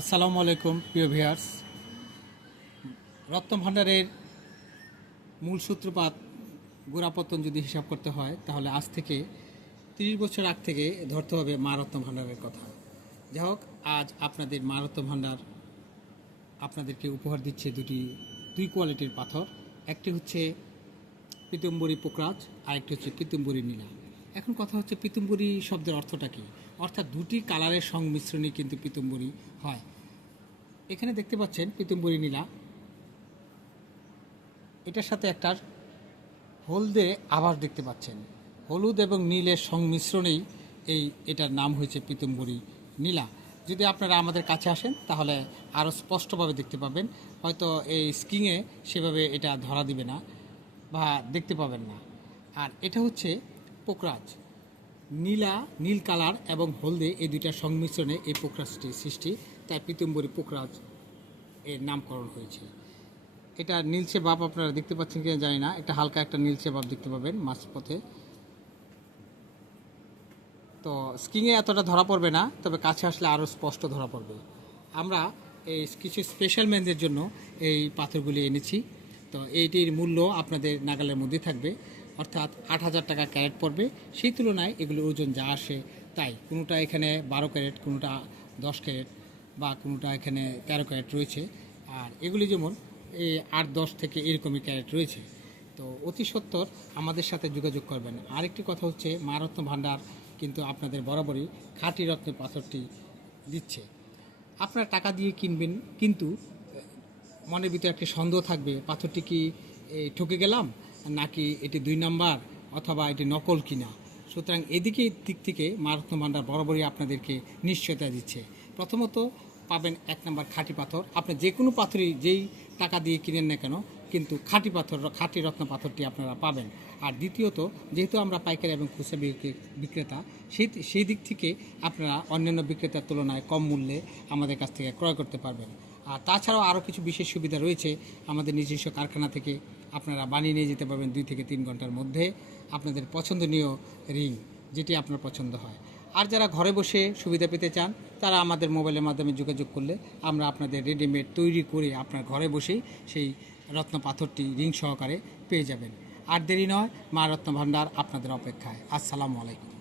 আসসালামু আলাইকুম, প্রিয় ভিয়ার্স রত্ন ভাণ্ডারের মূল সূত্রপাত গোড়াপত্তন যদি হিসাব করতে হয়, তাহলে আজ থেকে তিরিশ বছর আগ থেকে ধরতে হবে মা রত্ন ভাণ্ডারের কথা। যাই হোক, আজ আপনাদের মা রত্ন ভাণ্ডার আপনাদেরকে উপহার দিচ্ছে দুটি, দুই কোয়ালিটির পাথর। একটি হচ্ছে পিতম্বরী পোকরাজ, আরেকটি হচ্ছে পিতম্বরী নীলা এখন কথা হচ্ছে পিতম্বরী শব্দের অর্থটা কী? অর্থাৎ দুটি কালারের সংমিশ্রণে কিন্তু পিতম্বরী হয়। এখানে দেখতে পাচ্ছেন পিতম্বরী নীলা। এটার সাথে একটা হলদে আবার দেখতে পাচ্ছেন। হলুদ এবং নীলের সংমিশ্রণেই এই এটার নাম হয়েছে পিতম্বরী নীলা। যদি আপনারা আমাদের কাছে আসেন, তাহলে আরও স্পষ্টভাবে দেখতে পাবেন। হয়তো এই স্কিংয়ে সেভাবে এটা ধরা দিবে না বা দেখতে পাবেন না। আর এটা হচ্ছে পোকরাজ। নীলা, নীল কালার এবং হলদে এই দুইটার সংমিশ্রণে এই পোকরাজটি সৃষ্টি। তাই পিতম্বরী পোকরাজ এর নামকরণ হয়েছে। এটা নীলচে বাপ আপনারা দেখতে পাচ্ছেন কিনা জানি না। একটা হালকা একটা নীলচে বাপ দেখতে পাবেন মাঝপথে। তো স্কিংয়ে এতটা ধরা পড়বে না, তবে কাছে আসলে আরও স্পষ্ট ধরা পড়বে। আমরা এই কিছু স্পেশাল ম্যানদের জন্য এই পাথরগুলি এনেছি। তো এইটির মূল্য আপনাদের নাগালের মধ্যে থাকবে। অর্থাৎ আট হাজার টাকা ক্যারেট পড়বে। সেই তুলনায় এগুলোর ওজন যা আসে তাই। কোনোটা এখানে বারো ক্যারেট, কোনোটা দশ ক্যারেট বা কোনোটা এখানে তেরো ক্যারেট রয়েছে। আর এগুলি যেমন এই আট, দশ থেকে এরকমই ক্যারেট রয়েছে। তো অতি সত্বর আমাদের সাথে যোগাযোগ করবেন। আরেকটি কথা হচ্ছে মারত্ন ভাণ্ডার কিন্তু আপনাদের বরাবরই খাঁটি রত্ন পাথরটি দিচ্ছে। আপনারা টাকা দিয়ে কিনবেন, কিন্তু মনের ভিতরে একটি সন্দেহ থাকবে, পাথরটি কি ঠকে গেলাম? নাকি এটি দুই নাম্বার অথবা এটি নকল কিনা? সুতরাং এদিকে দিক থেকে মারত্ন ভাণ্ডার বরাবরই আপনাদেরকে নিশ্চয়তা দিচ্ছে। প্রথমত পাবেন এক নাম্বার খাঁটি পাথর। আপনি যে কোনো পাথরই যেই টাকা দিয়ে কিনেন না কেন, কিন্তু খাঁটি পাথর, খাঁটি রত্ন পাথরটি আপনারা পাবেন। আর দ্বিতীয়ত, যেহেতু আমরা পাইকারি এবং খুচরা বিক্রেতা, সেই সেই দিক থেকে আপনারা অন্যান্য বিক্রেতার তুলনায় কম মূল্যে আমাদের কাছ থেকে ক্রয় করতে পারবেন। আর তাছাড়াও আরও কিছু বিশেষ সুবিধা রয়েছে আমাদের নিজস্ব কারখানা থেকে। আপনারা বানিয়ে নিয়ে যেতে পারবেন দুই থেকে তিন ঘণ্টার মধ্যে। আপনাদের পছন্দনীয় রিং, যেটি আপনার পছন্দ হয়। আর যারা ঘরে বসে সুবিধা পেতে চান, তারা আমাদের মোবাইলের মাধ্যমে যোগাযোগ করলে আমরা আপনাদের রেডিমেড তৈরি করে আপনার ঘরে বসেই সেই রত্ন পাথরটি রিং সহকারে পেয়ে যাবেন। আর দেরি নয়, মা রত্ন ভাণ্ডার আপনাদের অপেক্ষায়। আসসালামু আলাইকুম।